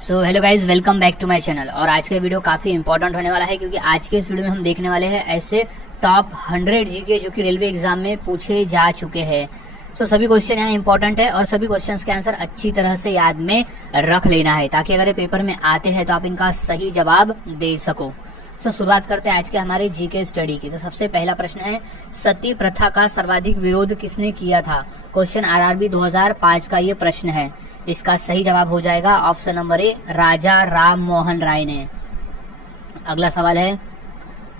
So hello guys, welcome back to my channel. और आज का वीडियो काफ़ी इंपॉर्टेंट होने वाला है क्योंकि आज के इस वीडियो में हम देखने वाले हैं ऐसे टॉप 100 जीके जो कि रेलवे एग्जाम में पूछे जा चुके हैं। सो सभी क्वेश्चन यहाँ इंपॉर्टेंट है और सभी क्वेश्चंस के आंसर अच्छी तरह से याद में रख लेना है ताकि अगर ये पेपर में आते हैं तो आप इनका सही जवाब दे सको। सो शुरुआत करते हैं आज के हमारे जीके स्टडी की। तो सबसे पहला प्रश्न है, सती प्रथा का सर्वाधिक विरोध किसने किया था? क्वेश्चन आरआरबी 2005 का ये प्रश्न है। इसका सही जवाब हो जाएगा ऑप्शन नंबर ए, राजा राम मोहन राय ने। अगला सवाल है,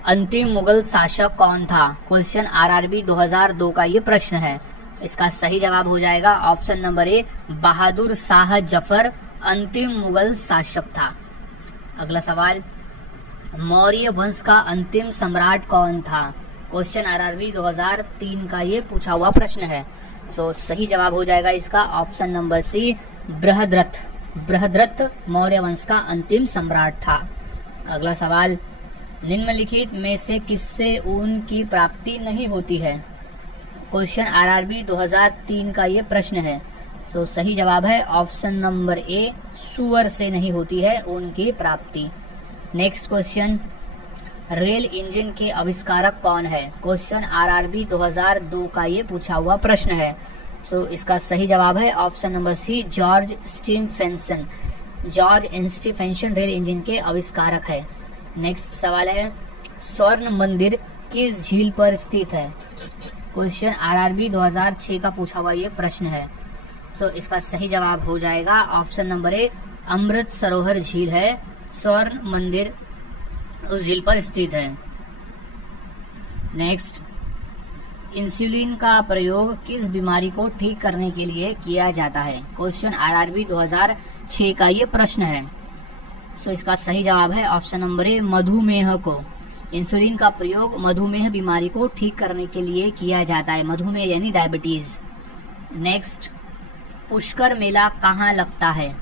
अंतिम मुगल शासक कौन था? क्वेश्चन आरआरबी 2002 का ये प्रश्न है। इसका सही जवाब हो जाएगा ऑप्शन नंबर ए, बहादुर शाह जफर अंतिम मुगल शासक था। अगला सवाल, मौर्य वंश का अंतिम सम्राट कौन था? क्वेश्चन आरआरबी 2003 का ये पूछा हुआ प्रश्न है। सो सही जवाब हो जाएगा इसका option number C, Brihadratha. Brihadratha Maurya वंश का अंतिम सम्राट था। अगला सवाल, निम्नलिखित में से किससे ऊन की प्राप्ति नहीं होती है? क्वेश्चन आरआरबी 2003 का ये प्रश्न है। सो सही जवाब है ऑप्शन नंबर ए, सूअर से नहीं होती है ऊन की प्राप्ति। नेक्स्ट क्वेश्चन, रेल इंजन के आविष्कारक कौन है? क्वेश्चन आरआरबी 2002 का ये पूछा हुआ प्रश्न है। सो इसका सही जवाब है option number C, George Stephenson. George Stephenson rail engine के आविष्कारक है। नेक्स्ट सवाल है, स्वर्ण मंदिर किस झील पर स्थित है? क्वेश्चन आरआरबी 2006 का पूछा हुआ ये प्रश्न है। सो इसका सही जवाब हो जाएगा ऑप्शन नंबर ए, अमृत सरोवर झील है स्वर्ण मंदिर उस झील पर स्थित है। नेक्स्ट, इंसुलिन का प्रयोग किस बीमारी को ठीक करने के लिए किया जाता है? क्वेश्चन आरआरबी 2006 का ये प्रश्न है। सो इसका सही जवाब है ऑप्शन नंबर ए, मधुमेह को। इंसुलिन का प्रयोग मधुमेह बीमारी को ठीक करने के लिए किया जाता है, मधुमेह यानी डायबिटीज। नेक्स्ट, पुष्कर मेला कहाँ लगता है?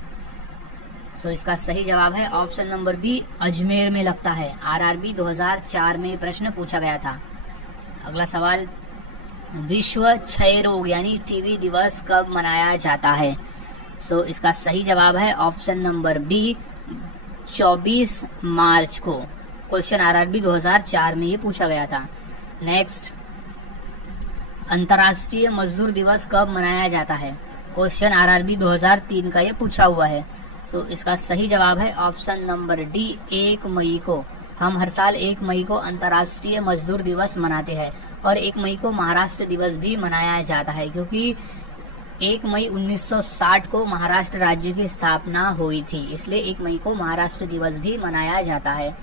सो इसका सही जवाब है ऑप्शन नंबर बी, अजमेर में लगता है। आरआरबी 2004 में प्रश्न पूछा गया था। अगला सवाल, विश्व क्षय रोग यानी टीबी दिवस कब मनाया जाता है? सो इसका सही जवाब है ऑप्शन नंबर बी, 24 मार्च को। क्वेश्चन आरआरबी 2004 में ये पूछा गया था। नेक्स्ट, अंतर्राष्ट्रीय मजदूर दिवस कब मनाया जाता है? क्वेश्चन आरआरबी 2003 का ये पूछा हुआ है। सो इसका सही जवाब है ऑप्शन नंबर डी, 1 मई को। हम हर साल 1 मई को अंतर्राष्ट्रीय मजदूर दिवस मनाते हैं और 1 मई को महाराष्ट्र दिवस भी मनाया जाता है क्योंकि 1 मई 1960 को महाराष्ट्र राज्य की स्थापना हुई थी, इसलिए 1 मई को महाराष्ट्र दिवस भी मनाया जाता है।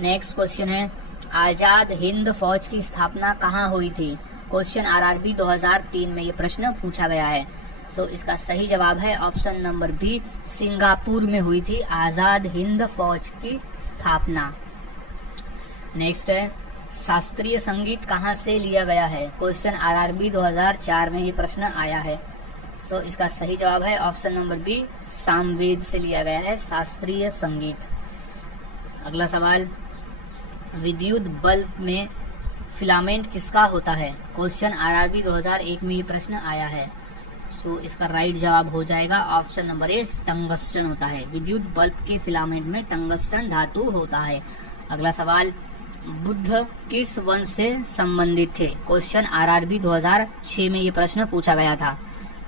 नेक्स्ट क्वेश्चन है, आजाद हिंद फौज की स्थापना कहाँ हुई थी? क्वेश्चन आरआरबी 2003 में ये प्रश्न पूछा गया है। सो इसका सही जवाब है ऑप्शन नंबर बी, सिंगापुर में हुई थी आजाद हिंद फौज की स्थापना। नेक्स्ट है, शास्त्रीय संगीत कहाँ से लिया गया है? क्वेश्चन आरआरबी 2004 में ये प्रश्न आया है। सो इसका सही जवाब है ऑप्शन नंबर बी, सामवेद से लिया गया है शास्त्रीय संगीत। अगला सवाल, विद्युत बल्ब में फिलामेंट किसका होता है? क्वेश्चन आरआरबी 2001 में ये प्रश्न आया है। सो इसका राइट जवाब हो जाएगा ऑप्शन नंबर ए, टंगस्टन होता है। विद्युत बल्ब के फिलामेंट में टंगस्टन धातु होता है। अगला सवाल, बुद्ध किस वंश से संबंधित थे? क्वेश्चन आरआरबी 2006 में ये प्रश्न पूछा गया था।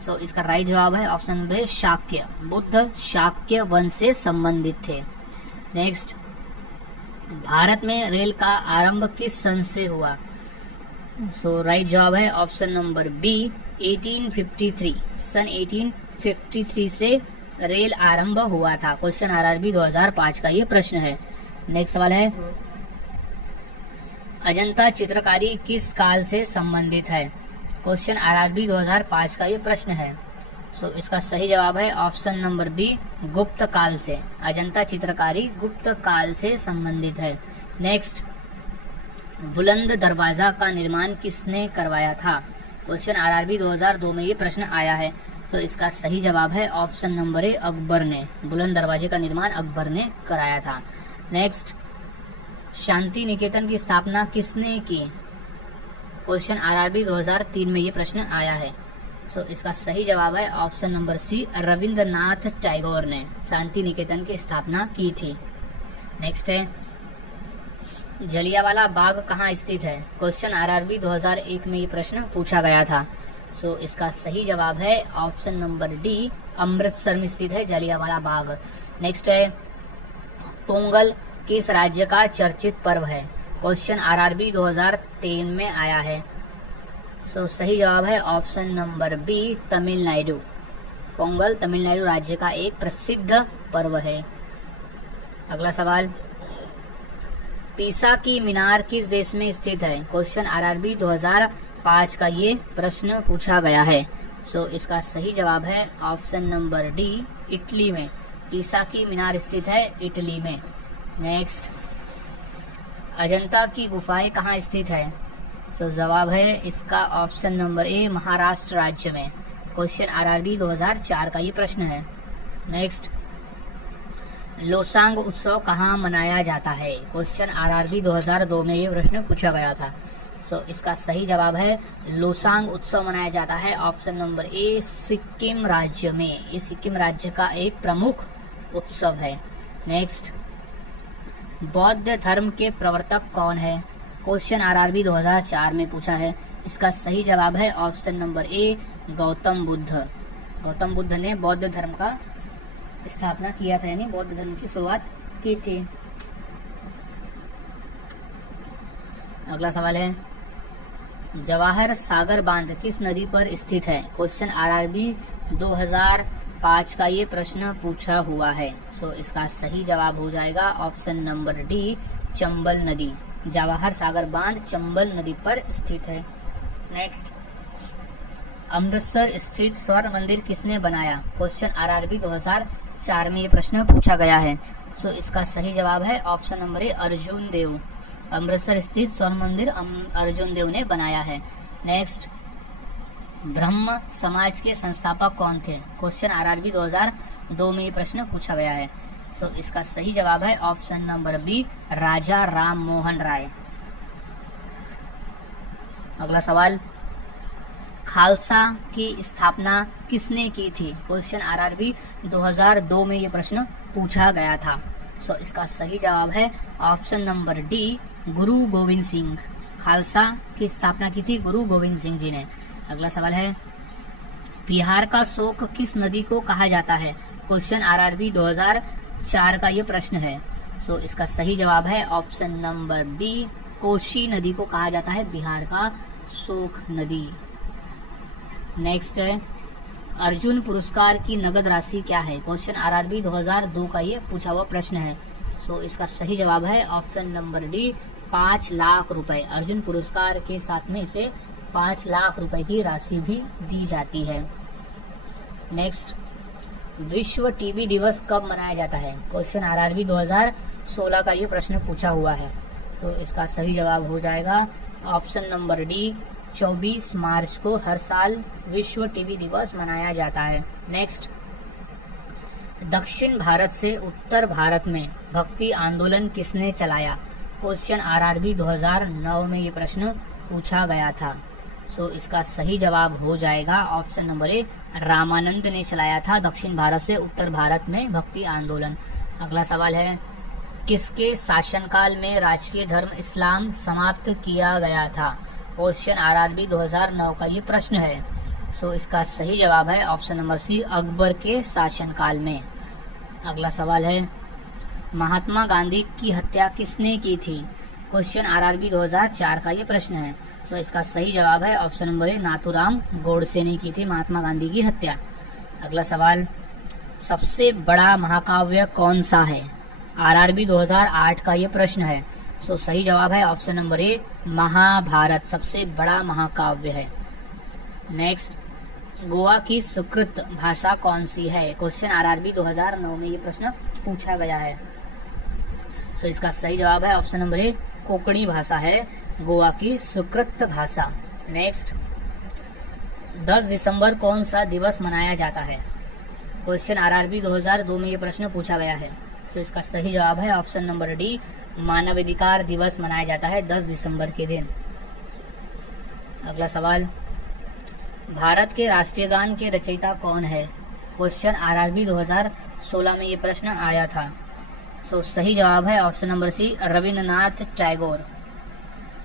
सो इसका राइट जवाब है ऑप्शन नंबर ए, शाक्य। बुद्ध शाक्य वंश से संबंधित थे। नेक्स्ट, भारत में रेल का आरंभ किस सन से हुआ? सो राइट जवाब है ऑप्शन नंबर बी, 1853। सन 1853 से रेल आरंभ हुआ था। क्वेश्चन आरआरबी 2005 का ये प्रश्न है। नेक्स्ट सवाल है, अजंता चित्रकारी किस काल से संबंधित है? क्वेश्चन आरआरबी 2005 का ये प्रश्न है। सो इसका सही जवाब है ऑप्शन नंबर बी, गुप्त काल से। अजंता चित्रकारी गुप्त काल से संबंधित है। नेक्स्ट, बुलंद दरवाजा का निर्माण किसने करवाया था? क्वेश्चन आरआरबी 2002 में ये प्रश्न आया है। तो इसका सही जवाब है ऑप्शन नंबर ए, अकबर ने। बुलंद दरवाजे का निर्माण अकबर ने कराया था। नेक्स्ट, शांति निकेतन की स्थापना किसने की? क्वेश्चन आरआरबी 2003 में ये प्रश्न आया है। सो इसका सही जवाब है option number C, Rabindranath Tagore ने शांति निकेतन की स्थापना की थी। नेक्स्ट है, जलियांवाला बाग कहाँ स्थित है? क्वेश्चन आरआरबी 2001 में ये प्रश्न पूछा गया था। सो इसका सही जवाब है ऑप्शन नंबर डी, अमृतसर में स्थित है जलियांवाला बाग। नेक्स्ट है, पोंगल किस राज्य का चर्चित पर्व है? क्वेश्चन आरआरबी 2003 में आया है। सो सही जवाब है option number B, Tamil Nadu. Pongal Tamil Nadu राज्य का एक प्रसिद्ध पर्व है। अगला सवाल, पीसा की मीनार किस देश में स्थित है? क्वेश्चन आरआरबी 2005 का ये प्रश्न पूछा गया है। सो इसका सही जवाब है ऑप्शन नंबर डी, इटली में। पीसा की मीनार स्थित है इटली में। नेक्स्ट, अजंता की गुफाएं कहाँ स्थित है? सो जवाब है इसका ऑप्शन नंबर ए, महाराष्ट्र राज्य में। क्वेश्चन आरआरबी 2004 का ये प्रश्न है। नेक्स्ट, लोसांग उत्सव कहाँ मनाया जाता है? क्वेश्चन आरआरबी 2002 में ये प्रश्न पूछा गया था। सो इसका सही जवाब है लोसांग उत्सव मनाया जाता है ऑप्शन नंबर ए, सिक्किम राज्य में। ये सिक्किम राज्य का एक प्रमुख उत्सव है। नेक्स्ट, बौद्ध धर्म के प्रवर्तक कौन है? क्वेश्चन आरआरबी 2004 में पूछा है। इसका सही जवाब है ऑप्शन नंबर ए, गौतम बुद्ध। गौतम बुद्ध ने बौद्ध धर्म का स्थापना किया था, यानी बौद्ध धर्म की शुरुआत की थी। अगला सवाल है, जवाहर सागर बांध किस नदी पर स्थित है? क्वेश्चन आरआरबी 2005 का ये प्रश्न पूछा हुआ है। सो इसका सही जवाब हो जाएगा ऑप्शन नंबर डी, चंबल नदी। जवाहर सागर बांध चंबल नदी पर स्थित है। नेक्स्ट, अमृतसर स्थित स्वर्ण मंदिर किसने बनाया? क्वेश्चन आरआरबी 2004 में ये प्रश्न पूछा गया है। सो इसका सही जवाब है ऑप्शन नंबर ए, अर्जुन देव। अमृतसर स्थित स्वर्ण मंदिर अर्जुन देव ने बनाया है। नेक्स्ट, ब्रह्म समाज के संस्थापक कौन थे? क्वेश्चन आरआरबी 2002 में ये प्रश्न पूछा गया है। सो इसका सही जवाब है ऑप्शन नंबर बी, राजा राम मोहन राय। अगला सवाल, खालसा की स्थापना किसने की थी? क्वेश्चन आरआरबी 2002 में ये प्रश्न पूछा गया था। सो इसका सही जवाब है ऑप्शन नंबर डी, गुरु गोविंद सिंह। खालसा की स्थापना की थी गुरु गोविंद सिंह जी ने। अगला सवाल है, बिहार का शोक किस नदी को कहा जाता है? क्वेश्चन आरआरबी 2004 का ये प्रश्न है। सो इसका सही जवाब है ऑप्शन नंबर बी, कोसी नदी को कहा जाता है बिहार का शोक नदी। नेक्स्ट है, अर्जुन पुरस्कार की नगद राशि क्या है? क्वेश्चन आरआरबी 2002 का ये पूछा हुआ प्रश्न है। सो इसका सही जवाब है ऑप्शन नंबर डी, 5 लाख रुपए। अर्जुन पुरस्कार के साथ में इसे 5 लाख रुपए की राशि भी दी जाती है। नेक्स्ट, विश्व टीबी दिवस कब मनाया जाता है? क्वेश्चन आरआरबी 2016 का ये प्रश्न पूछा हुआ है। तो इसका सही जवाब हो जाएगा ऑप्शन नंबर डी, 24 मार्च को हर साल विश्व टीबी दिवस मनाया जाता है। नेक्स्ट, दक्षिण भारत से उत्तर भारत में भक्ति आंदोलन किसने चलाया? क्वेश्चन आरआरबी 2009 में ये प्रश्न पूछा गया था। सो इसका सही जवाब हो जाएगा ऑप्शन नंबर ए, रामानंद ने चलाया था दक्षिण भारत से उत्तर भारत में भक्ति आंदोलन। अगला सवाल है, किसके शासनकाल में राजकीय धर्म इस्लाम समाप्त किया गया था? क्वेश्चन आरआरबी 2009 का ये प्रश्न है। सो इसका सही जवाब है ऑप्शन नंबर सी, अकबर के शासनकाल में। अगला सवाल है, महात्मा गांधी की हत्या किसने की थी? क्वेश्चन आरआरबी 2004 का ये प्रश्न है। सो इसका सही जवाब है ऑप्शन नंबर ए, नाथूराम गोडसे ने की थी महात्मा गांधी की हत्या। अगला सवाल, सबसे बड़ा महाकाव्य कौन सा है? आरआरबी 2008 का ये प्रश्न है। सो सही जवाब है ऑप्शन नंबर ए, महाभारत सबसे बड़ा महाकाव्य है। नेक्स्ट, गोवा की सुकृत भाषा कौन सी है? क्वेश्चन आरआरबी 2009 में ये प्रश्न पूछा गया है। सो इसका सही जवाब है ऑप्शन नंबर ए, कोंकणी भाषा है गोवा की सुकृत भाषा। नेक्स्ट, 10 दिसंबर कौन सा दिवस मनाया जाता है? क्वेश्चन आरआरबी 2002 में ये प्रश्न पूछा गया है। सो इसका सही जवाब है ऑप्शन नंबर डी, मानवाधिकार दिवस मनाया जाता है 10 दिसंबर के दिन। अगला सवाल, भारत के राष्ट्रीय गान के रचयिता कौन है? क्वेश्चन आरआरबी 2016 में ये प्रश्न आया था। सो सही जवाब है option number C, Rabindranath Tagore.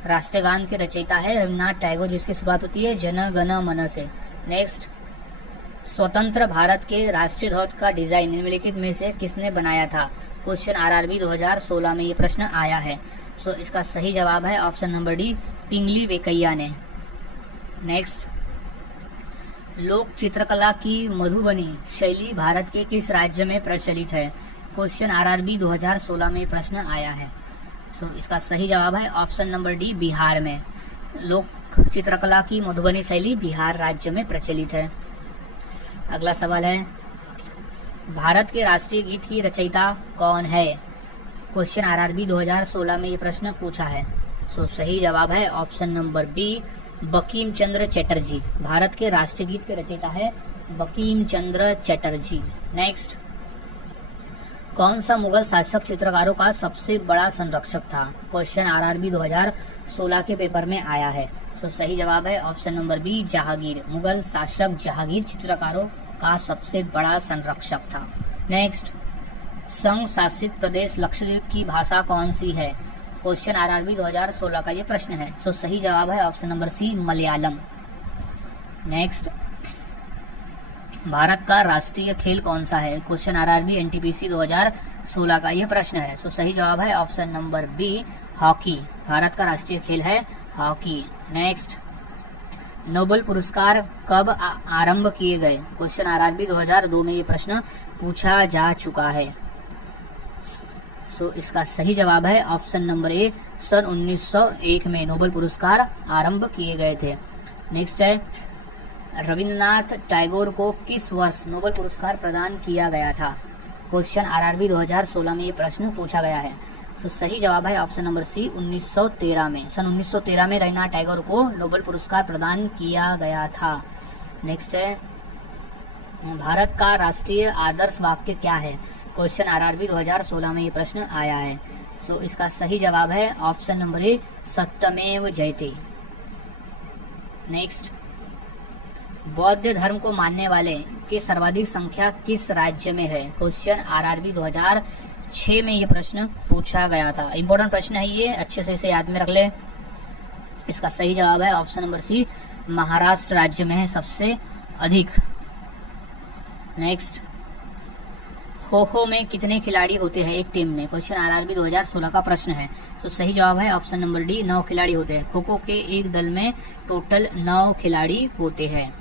राष्ट्रीय गान के रचयिता है रविन्द्रनाथ टैगोर, जिसकी शुरुआत होती है जन गण मन से। नेक्स्ट, स्वतंत्र भारत के राष्ट्रीय ध्वज का डिजाइन निम्नलिखित में से किसने बनाया था? क्वेश्चन आरआरबी 2016 में ये प्रश्न आया है। सो इसका सही जवाब है ऑप्शन नंबर डी, पिंगली वेंकैया ने। नेक्स्ट, लोक चित्रकला की मधुबनी शैली भारत के किस राज्य में प्रचलित है? क्वेश्चन आरआरबी 2016 में प्रश्न आया है। सो इसका सही जवाब है ऑप्शन नंबर डी, बिहार में। लोक चित्रकला की मधुबनी शैली बिहार राज्य में प्रचलित है। अगला सवाल है, भारत के राष्ट्रीय गीत की रचयिता कौन है? क्वेश्चन आरआरबी 2016 में ये प्रश्न पूछा है। सो सही जवाब है option number B, Bankim Chandra Chatterjee. Bharat के राष्ट्रीय गीत के रचयिता है बंकिम चंद्र चटर्जी। नेक्स्ट, कौन सा मुगल शासक चित्रकारों का सबसे बड़ा संरक्षक था? क्वेश्चन आरआरबी 2016 के पेपर में आया है। सो सही जवाब है option number B, Jahangir. Mughal शासक जहांगीर चित्रकारों का सबसे बड़ा संरक्षक था। नेक्स्ट, संघ शासित प्रदेश लक्षद्वीप की भाषा कौन सी है? क्वेश्चन आरआरबी 2016 का ये प्रश्न है। सो सही जवाब है option number C, Malayalam. Next, Bharat का राष्ट्रीय खेल कौन सा है? क्वेश्चन आरआरबी एनटीपीसी 2016 का यह प्रश्न है। सो सही जवाब है option number B, hockey. Bharat का राष्ट्रीय खेल है हॉकी। नेक्स्ट, नोबेल पुरस्कार कब आरंभ किए गए? क्वेश्चन आरआरबी 2002 में ये प्रश्न पूछा जा चुका है। सो इसका सही जवाब है ऑप्शन नंबर ए, सन 1901 में नोबेल पुरस्कार आरंभ किए गए थे। नेक्स्ट है, रविन्द्रनाथ टैगोर को किस वर्ष नोबेल पुरस्कार प्रदान किया गया था? क्वेश्चन आरआरबी 2016 में ये प्रश्न पूछा गया है। सो सही जवाब है ऑप्शन नंबर सी, 1913 में। सन 1913 में रविन्द्रनाथ टैगोर को नोबेल पुरस्कार प्रदान किया गया था। नेक्स्ट है, भारत का राष्ट्रीय आदर्श वाक्य क्या है? क्वेश्चन आरआरबी 2016 में ये प्रश्न आया है। सो इसका सही जवाब है ऑप्शन नंबर ए, सत्यमेव जयते। नेक्स्ट, बौद्ध धर्म को मानने वाले की सर्वाधिक संख्या किस राज्य में है? क्वेश्चन आरआरबी 2006 में ये प्रश्न पूछा गया था। इंपॉर्टेंट प्रश्न है ये, अच्छे से इसे याद में रख ले। इसका सही जवाब है ऑप्शन नंबर सी, महाराष्ट्र राज्य में है सबसे अधिक। नेक्स्ट, खो खो में कितने खिलाड़ी होते हैं एक टीम में? क्वेश्चन आरआरबी 2016 का प्रश्न है। तो सही जवाब है ऑप्शन नंबर डी, 9 खिलाड़ी होते हैं। खो खो के एक दल में टोटल 9 खिलाड़ी होते हैं।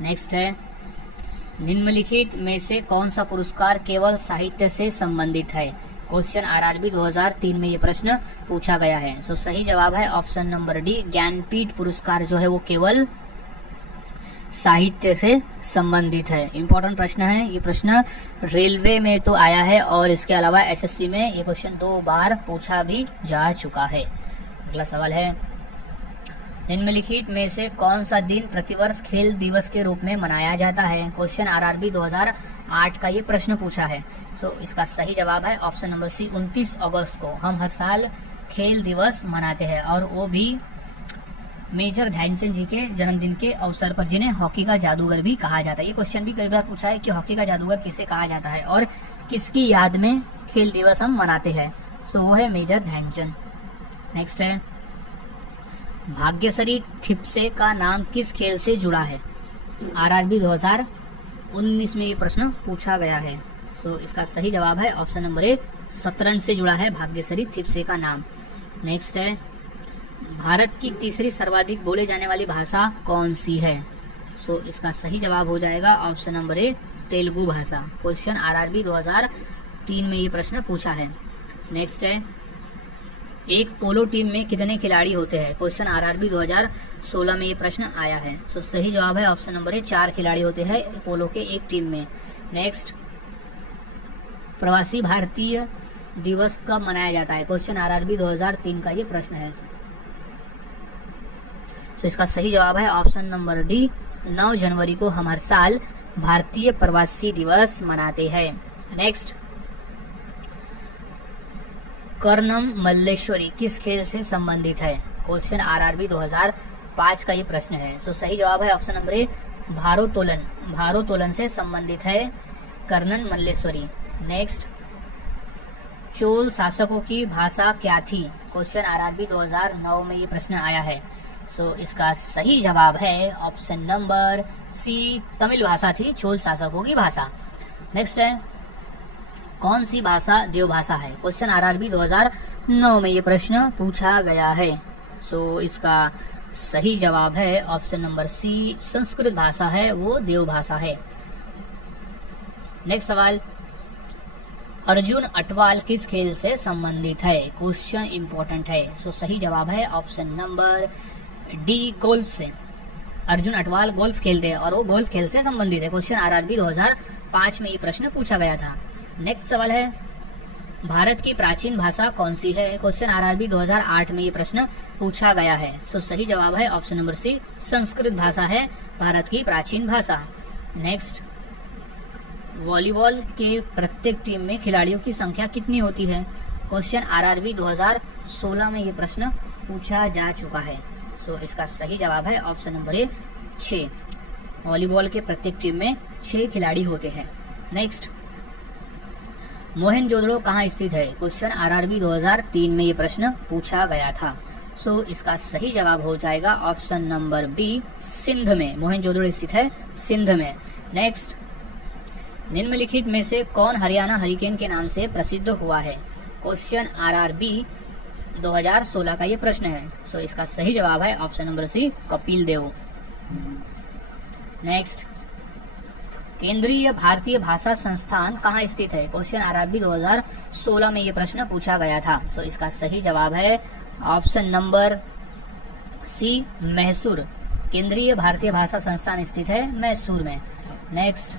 नेक्स्ट है, निम्नलिखित में से कौन सा पुरस्कार केवल साहित्य से संबंधित है? क्वेश्चन आरआरबी 2003 में ये प्रश्न पूछा गया है। सो सही जवाब है ऑप्शन नंबर डी, ज्ञानपीठ पुरस्कार जो है वो केवल साहित्य से संबंधित है। इंपॉर्टेंट प्रश्न है ये। प्रश्न रेलवे में तो आया है और इसके अलावा एसएससी में ये क्वेश्चन 2 बार पूछा भी जा चुका है। अगला सवाल है, निम्नलिखित में से कौन सा दिन प्रतिवर्ष खेल दिवस के रूप में मनाया जाता है? क्वेश्चन आरआरबी 2008 का ये प्रश्न पूछा है। सो इसका सही जवाब है ऑप्शन नंबर सी, 29 अगस्त को हम हर साल खेल दिवस मनाते हैं, और वो भी मेजर ध्यानचंद जी के जन्मदिन के अवसर पर, जिन्हें हॉकी का जादूगर भी कहा जाता है। ये क्वेश्चन भी कई बार पूछा है कि हॉकी का जादूगर किसे कहा जाता है और किसकी याद में खेल दिवस हम मनाते हैं। सो वो है मेजर ध्यानचंद। नेक्स्ट है, भाग्यश्री थिप्से का नाम किस खेल से जुड़ा है? आरआरबी 2019 में ये प्रश्न पूछा गया है। सो इसका सही जवाब है ऑप्शन नंबर ए, शतरंज से जुड़ा है भाग्यश्री थिप्से का नाम। नेक्स्ट है, भारत की तीसरी सर्वाधिक बोले जाने वाली भाषा कौन सी है? सो इसका सही जवाब हो जाएगा ऑप्शन नंबर ए, तेलुगु भाषा। क्वेश्चन आरआरबी 2003 में ये प्रश्न पूछा है। नेक्स्ट है, एक पोलो टीम में कितने खिलाड़ी होते हैं? क्वेश्चन आरआरबी 2016 में ये प्रश्न आया है। सो सही जवाब है ऑप्शन नंबर ए, 4 खिलाड़ी होते हैं पोलो के एक टीम में। नेक्स्ट, प्रवासी भारतीय दिवस कब मनाया जाता है? क्वेश्चन आरआरबी 2003 का ये प्रश्न है। तो इसका सही जवाब है ऑप्शन नंबर डी, 9 जनवरी को हम हर साल भारतीय प्रवासी दिवस मनाते हैं। नेक्स्ट, कर्णम मल्लेश्वरी किस खेल से संबंधित है? क्वेश्चन आरआरबी 2005 2005 का ये प्रश्न है। सो सही जवाब है ऑप्शन नंबर ए भारोत्तोलन। भारोत्तोलन से संबंधित है कर्णन मल्लेश्वरी। नेक्स्ट, चोल शासकों की भाषा क्या थी? क्वेश्चन आरआरबी 2009 में ये प्रश्न आया है। सो इसका सही जवाब है ऑप्शन नंबर सी, तमिल भाषा थी चोल शासकों की भाषा। नेक्स्ट है, कौन सी भाषा देवभाषा है? क्वेश्चन आरआरबी 2009 में ये प्रश्न पूछा गया है। सो इसका सही जवाब है ऑप्शन नंबर सी, संस्कृत भाषा है वो देवभाषा है। नेक्स्ट सवाल, अर्जुन अटवाल किस खेल से संबंधित है? क्वेश्चन इंपॉर्टेंट है। सो सही जवाब है ऑप्शन नंबर डी, गोल्फ से। अर्जुन अटवाल गोल्फ खेलते हैं और वो गोल्फ खेल से संबंधित है। क्वेश्चन आरआरबी 2005 में ये प्रश्न पूछा गया था। नेक्स्ट सवाल है, भारत की प्राचीन भाषा कौन सी है? क्वेश्चन आरआरबी 2008 में ये प्रश्न पूछा गया है। सो सही जवाब है ऑप्शन नंबर सी, संस्कृत भाषा है भारत की प्राचीन भाषा। नेक्स्ट, वॉलीबॉल के प्रत्येक टीम में खिलाड़ियों की संख्या कितनी होती है? क्वेश्चन आरआरबी 2016 में ये प्रश्न पूछा जा चुका है। सो इसका सही जवाब है ऑप्शन नंबर ए 6। वॉलीबॉल के प्रत्येक टीम में 6 खिलाड़ी होते हैं। नेक्स्ट, मोहनजोदड़ो कहाँ स्थित है? क्वेश्चन आरआरबी 2003 में ये प्रश्न पूछा गया था। सो इसका सही जवाब हो जाएगा ऑप्शन नंबर बी, सिंध में। मोहनजोदड़ो स्थित है सिंध में। नेक्स्ट, निम्नलिखित में से कौन हरियाणा हरिकेन के नाम से प्रसिद्ध हुआ है? क्वेश्चन आरआरबी 2016 का ये प्रश्न है। सो इसका सही जवाब है ऑप्शन नंबर सी, कपिल देव। नेक्स्ट, केंद्रीय भारतीय भाषा संस्थान कहाँ स्थित है? क्वेश्चन आरआरबी 2016 में ये प्रश्न पूछा गया था। सो इसका सही जवाब है ऑप्शन नंबर सी, मैसूर। केंद्रीय भारतीय भाषा संस्थान स्थित है मैसूर में। नेक्स्ट,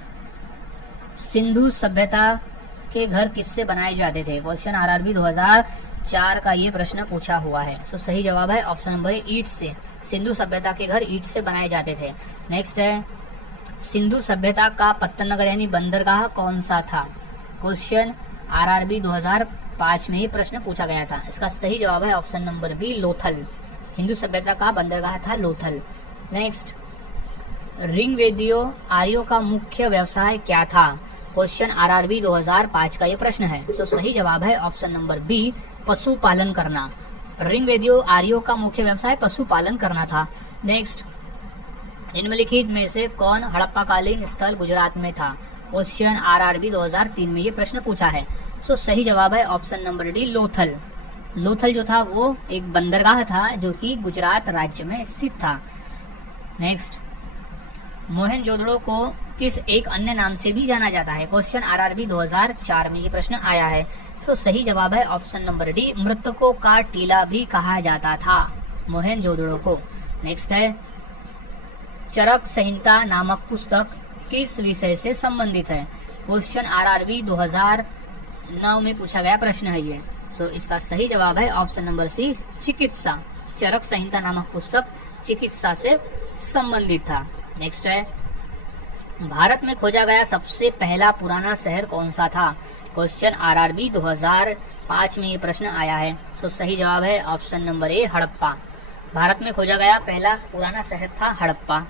सिंधु सभ्यता के घर किससे बनाए जाते थे? क्वेश्चन आरआरबी 2004 का ये प्रश्न पूछा हुआ है। सो सही जवाब है ऑप्शन नंबर ए, ईंट से। सिंधु सभ्यता के घर ईंट से बनाए जाते थे। नेक्स्ट है, सिंधु सभ्यता का पत्तन नगर यानी बंदरगाह कौन सा था? क्वेश्चन आरआरबी 2005 में ये प्रश्न पूछा गया था। इसका सही जवाब है option number B, Lothal. Hindu सभ्यता का बंदरगाह था लोथल। नेक्स्ट, ऋग्वेदियों आर्यों का मुख्य व्यवसाय क्या था? क्वेश्चन आरआरबी 2005 का ये प्रश्न है। सो सही जवाब है ऑप्शन नंबर बी, पशुपालन करना। ऋग्वेदियों आर्यों का मुख्य व्यवसाय पशुपालन करना था। नेक्स्ट, निम्नलिखित में से कौन हड़प्पाकालीन स्थल गुजरात में था? क्वेश्चन आरआरबी 2003 में ये प्रश्न पूछा है। सो सही जवाब है option number D, Lothal. Lothal जो था वो एक बंदरगाह था जो कि गुजरात राज्य में स्थित था। नेक्स्ट, मोहनजोदड़ो को किस एक अन्य नाम से भी जाना जाता है? क्वेश्चन आरआरबी 2004 में ये प्रश्न आया है। सो सही जवाब है ऑप्शन नंबर डी, मृतकों का टीला भी कहा जाता था मोहनजोदड़ो को। नेक्स्ट है, चरक संहिता नामक पुस्तक किस विषय से संबंधित है? क्वेश्चन आरआरबी 2009 में पूछा गया प्रश्न है ये। सो इसका सही जवाब है ऑप्शन नंबर सी, चिकित्सा। चरक संहिता नामक पुस्तक चिकित्सा से संबंधित था। नेक्स्ट है, भारत में खोजा गया सबसे पहला पुराना शहर कौन सा था? क्वेश्चन आरआरबी 2005 में ये प्रश्न आया है। सो सही जवाब है ऑप्शन नंबर ए, हड़प्पा। भारत में खोजा गया पहला पुराना शहर था हड़प्पा।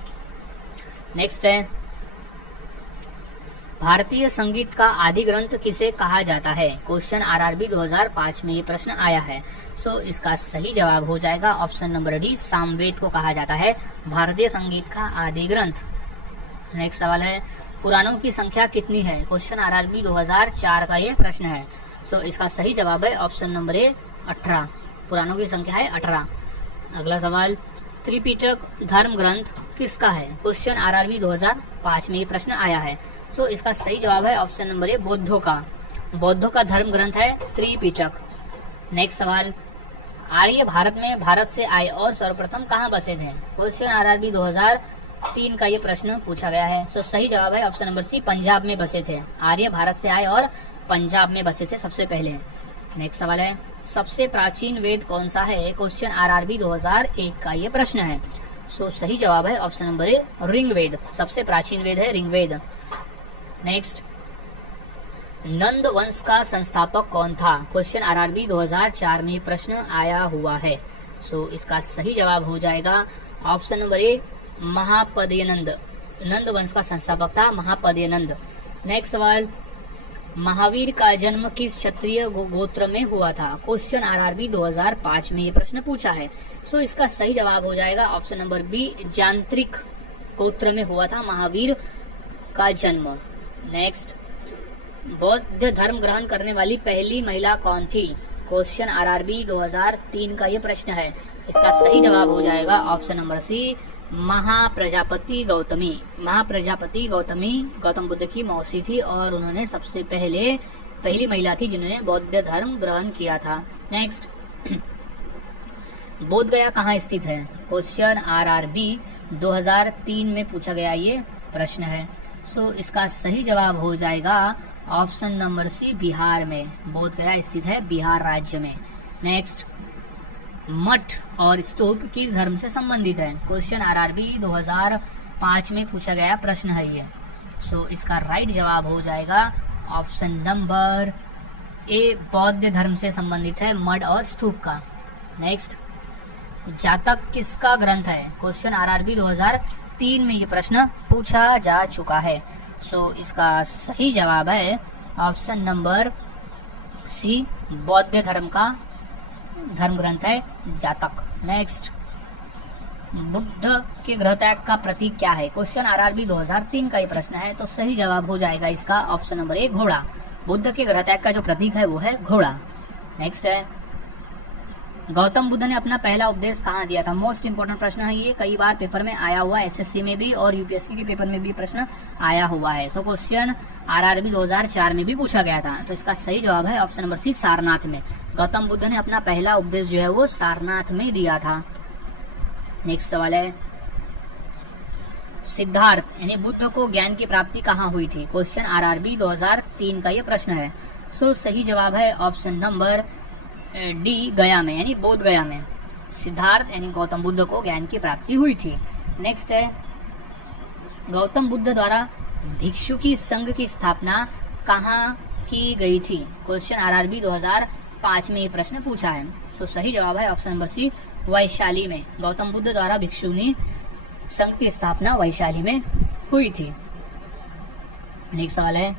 नेक्स्ट है, भारतीय संगीत का आदि ग्रंथ किसे कहा जाता है? क्वेश्चन आरआरबी 2005 में ये प्रश्न आया है। सो इसका सही जवाब हो जाएगा ऑप्शन नंबर डी, सामवेद को कहा जाता है भारतीय संगीत का आदि ग्रंथ। नेक्स्ट सवाल है, पुराणों की संख्या कितनी है? क्वेश्चन आरआरबी 2004 का ये प्रश्न है। सो इसका सही जवाब है ऑप्शन नंबर ए, 18। पुराणों की संख्या है 18। अगला सवाल, त्रिपिटक धर्म ग्रंथ किसका है? क्वेश्चन आरआरबी 2005 में ये प्रश्न आया है। सो इसका सही जवाब है ऑप्शन नंबर ए, बौद्धों का। बौद्धों का धर्म ग्रंथ है त्रिपिटक। नेक्स्ट सवाल, आर्य भारत में भारत से आए और सर्वप्रथम कहाँ बसे थे? क्वेश्चन आरआरबी 2003 का ये प्रश्न पूछा गया है। सो सही जवाब है ऑप्शन नंबर सी, पंजाब में बसे थे। आर्य भारत से आए और पंजाब में बसे थे सबसे पहले। नेक्स्ट सवाल है, सबसे प्राचीन वेद कौन सा है? क्वेश्चन आरआरबी 2001 का ये प्रश्न है। सो सही जवाब है ऑप्शन नंबर ए, ऋग्वेद। सबसे प्राचीन वेद है ऋग्वेद। नेक्स्ट, नंद वंश का संस्थापक कौन था? क्वेश्चन आरआरबी 2004 में प्रश्न आया हुआ है। सो इसका सही जवाब हो जाएगा ऑप्शन नंबर ए महापद्यनंद, नंद वंश का संस्थापक था महापद्यनंद। नेक्स्ट सवाल, महावीर का जन्म किस क्षत्रिय गोत्र में हुआ था? क्वेश्चन आरआरबी 2005 में ये प्रश्न पूछा है। सो इसका सही जवाब हो जाएगा ऑप्शन नंबर बी, जांत्रिक गोत्र में हुआ था महावीर का जन्म। नेक्स्ट, बौद्ध धर्म ग्रहण करने वाली पहली महिला कौन थी? क्वेश्चन आरआरबी 2003 का ये प्रश्न है। इसका सही जवाब हो जाएगा option number C, Mahaprajapati Gautami. Mahaprajapati Gautami Gautam Buddha की मौसी थी और उन्होंने सबसे पहली महिला थी जिन्होंने बौद्ध धर्म ग्रहण किया था। नेक्स्ट, बोध गया कहाँ स्थित है? क्वेश्चन आरआरबी 2003 में पूछा गया ये प्रश्न है। सो इसका सही जवाब हो जाएगा ऑप्शन नंबर सी, बिहार में। बोध गया स्थित है बिहार राज्य में। नेक्स्ट, मठ और स्तूप किस धर्म से संबंधित है? क्वेश्चन आरआरबी 2005 में पूछा गया प्रश्न है ये। सो इसका राइट जवाब हो जाएगा ऑप्शन नंबर ए, बौद्ध धर्म से संबंधित है मठ और स्तूप का। नेक्स्ट, जातक किसका ग्रंथ है? क्वेश्चन आरआरबी 2003 में ये प्रश्न पूछा जा चुका है। सो इसका सही जवाब है ऑप्शन नंबर सी, बौद्ध धर्म का धर्म ग्रंथ है जातक। नेक्स्ट, बुद्ध के गृह त्याग का प्रतीक क्या है? क्वेश्चन आरआरबी 2003 का ये प्रश्न है। तो सही जवाब हो जाएगा इसका ऑप्शन नंबर ए, घोड़ा। बुद्ध के गृह त्याग का जो प्रतीक है वो है घोड़ा। नेक्स्ट है, गौतम बुद्ध ने अपना पहला उपदेश कहाँ दिया था? मोस्ट इंपोर्टेंट प्रश्न है ये, कई बार पेपर में आया हुआ, एसएससी में भी और यूपीएससी के पेपर में भी प्रश्न आया हुआ है। सो क्वेश्चन आरआरबी 2004 में भी पूछा गया था। तो इसका सही जवाब है ऑप्शन नंबर सी, सारनाथ में। गौतम बुद्ध ने अपना पहला उपदेश जो है वो सारनाथ में दिया था। नेक्स्ट सवाल है, सिद्धार्थ यानी बुद्ध को ज्ञान की प्राप्ति कहाँ हुई थी? क्वेश्चन आरआरबी 2003 का ये प्रश्न है। सो सही जवाब है ऑप्शन नंबर डी, गया में यानी बोध गया में सिद्धार्थ यानी गौतम बुद्ध को ज्ञान की प्राप्ति हुई थी। नेक्स्ट है, गौतम बुद्ध द्वारा भिक्षुकी संघ की स्थापना कहाँ की गई थी? क्वेश्चन आरआरबी 2005 में ये प्रश्न पूछा है। सो सही जवाब है ऑप्शन नंबर सी, वैशाली में। गौतम बुद्ध द्वारा भिक्षुनी संघ की स्थापना वैशाली में हुई थी। नेक्स्ट सवाल है,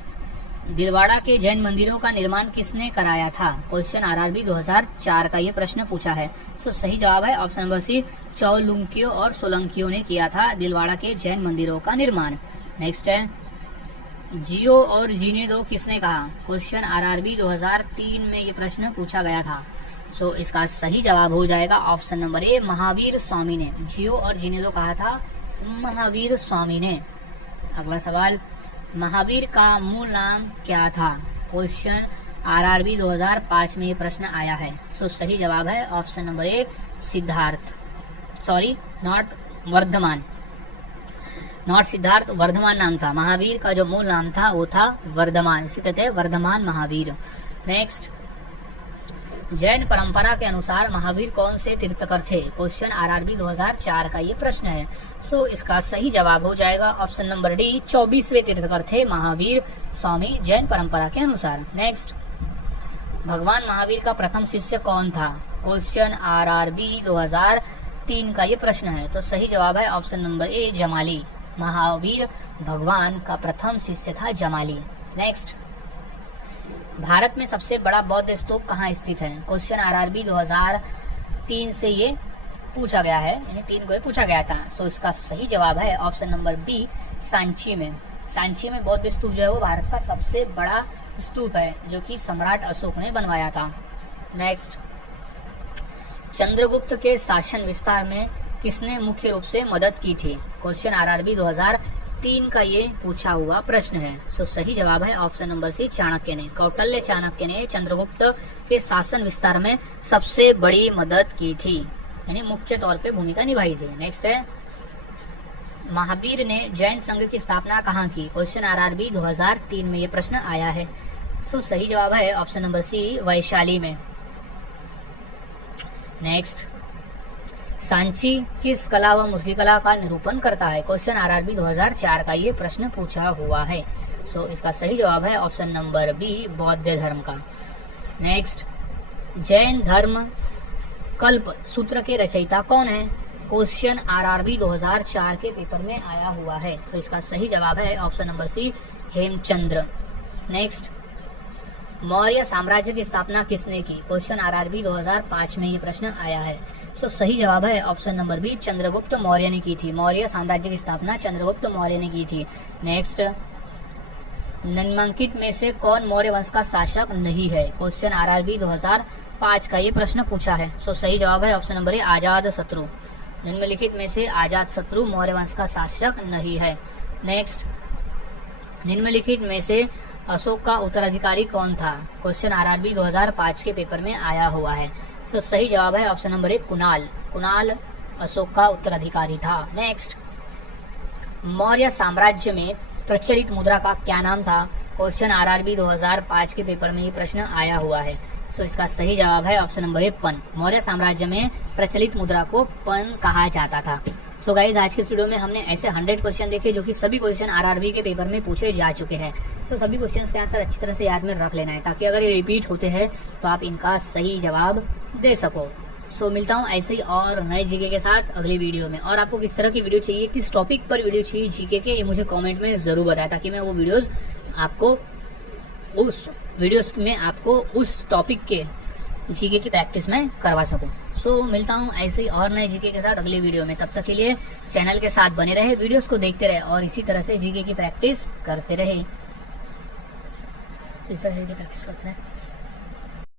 दिलवाड़ा के जैन मंदिरों का निर्माण किसने कराया था? क्वेश्चन आरआरबी 2004 का ये प्रश्न पूछा है। सो सही जवाब है ऑप्शन नंबर सी, चौलुंकियों और सोलंकियों ने किया था दिलवाड़ा के जैन मंदिरों का निर्माण। नेक्स्ट है, जियो और जीने दो किसने कहा? क्वेश्चन आरआरबी 2003 में ये प्रश्न पूछा गया था। सो इसका सही जवाब हो जाएगा ऑप्शन नंबर ए, महावीर स्वामी ने। जियो और जीने दो कहा था महावीर स्वामी ने। अगला सवाल, महावीर का मूल नाम क्या था? क्वेश्चन आरआरबी 2005 में ये प्रश्न आया है। सो सही जवाब है option number A, Siddhartha, sorry not Vardhaman, not Siddhartha, Vardhaman नाम था। महावीर का जो मूल नाम था वो था वर्धमान, इसे कहते हैं वर्धमान महावीर। नेक्स्ट, जैन परंपरा के अनुसार महावीर कौन से तीर्थकर थे? क्वेश्चन आरआरबी 2004 का ये प्रश्न है। सो इसका सही जवाब हो जाएगा ऑप्शन नंबर डी, 24वें तीर्थकर थे महावीर स्वामी जैन परंपरा के अनुसार। नेक्स्ट, भगवान महावीर का प्रथम शिष्य कौन था? क्वेश्चन आरआरबी 2003 का ये प्रश्न है। तो सही जवाब है ऑप्शन नंबर ए, जमाली। महावीर भगवान का प्रथम शिष्य था जमाली। नेक्स्ट, भारत में सबसे बड़ा बौद्ध स्तूप कहाँ स्थित है? क्वेश्चन आरआरबी 2003 से ये पूछा गया है, यानी 3 को पूछा गया था। सो इसका सही जवाब है ऑप्शन नंबर बी, सांची में। सांची में बौद्ध स्तूप जो है वो भारत का सबसे बड़ा स्तूप है जो कि सम्राट अशोक ने बनवाया था। नेक्स्ट, चंद्रगुप्त के शासन विस्तार में किसने मुख्य रूप से मदद की थी? क्वेश्चन आरआरबी 2003 का ये पूछा हुआ प्रश्न है। सो सही जवाब है ऑप्शन नंबर सी, चाणक्य ने। कौटिल्य चाणक्य ने चंद्रगुप्त के शासन विस्तार में सबसे बड़ी मदद की थी, यानी मुख्य तौर पे भूमिका निभाई थी। नेक्स्ट है, महावीर ने जैन संघ की स्थापना कहाँ की? क्वेश्चन आरआरबी 2003 में ये प्रश्न आया है। सो सही जवाब है ऑप्शन नंबर सी, वैशाली में। नेक्स्ट, सांची किस कला व मूर्तिकला का निरूपण करता है? क्वेश्चन आरआरबी 2004 का ये प्रश्न पूछा हुआ है। सो इसका सही जवाब है ऑप्शन नंबर बी, बौद्ध धर्म का। नेक्स्ट, जैन धर्म कल्प सूत्र के रचयिता कौन है? क्वेश्चन आरआरबी 2004 के पेपर में आया हुआ है? तो इसका सही जवाब है option number C, Hemchandra. Next, Maurya साम्राज्य की स्थापना किसने की? क्वेश्चन आरआरबी 2005 में ये प्रश्न आया है। सो सही जवाब है option number B, Chandragupta Maurya ने की थी। मौर्य साम्राज्य की स्थापना चंद्रगुप्त मौर्य ने की थी। नेक्स्ट, निम्नलिखित में से कौन मौर्य वंश का शासक नहीं है? क्वेश्चन आरआरबी 2005 का ये प्रश्न पूछा है। सो सही जवाब है ऑप्शन नंबर ए, अजात शत्रु। निम्नलिखित में से अजात शत्रु मौर्य वंश का शासक नहीं है। नेक्स्ट, निम्नलिखित में से अशोक का उत्तराधिकारी कौन था? क्वेश्चन आरआरबी 2005 के पेपर में आया हुआ है। सो सही जवाब है ऑप्शन नंबर ए, कुणाल। कुणाल अशोक का उत्तराधिकारी था। नेक्स्ट, मौर्य साम्राज्य में प्रचलित मुद्रा का क्या नाम था? क्वेश्चन आरआरबी 2005 के पेपर में ये प्रश्न आया हुआ है। सो इसका सही जवाब है ऑप्शन नंबर ए, पन। मौर्य साम्राज्य में प्रचलित मुद्रा को पन कहा जाता था। सो गाइज, आज के वीडियो में हमने ऐसे 100 क्वेश्चन देखे जो कि सभी क्वेश्चन आरआरबी के पेपर में पूछे जा चुके हैं। सो सभी क्वेश्चन के आंसर अच्छी तरह से याद में रख लेना है, ताकि अगर ये रिपीट होते हैं तो आप इनका सही जवाब दे सको। सो मिलता हूँ ऐसे ही और नए जीके के साथ अगली वीडियो में। और आपको किस तरह की वीडियो चाहिए, किस टॉपिक पर वीडियो चाहिए जीके के, ये मुझे कमेंट में जरूर बताएं, ताकि मैं वो वीडियोस आपको उस टॉपिक के जीके की प्रैक्टिस में करवा सकूं। सो मिलता हूँ ऐसे ही और नए जीके के साथ अगली वीडियो में। तब तक के लिए चैनल के साथ बने रहे, वीडियोस को देखते रहे और इसी तरह से जीके की प्रैक्टिस करते रहे।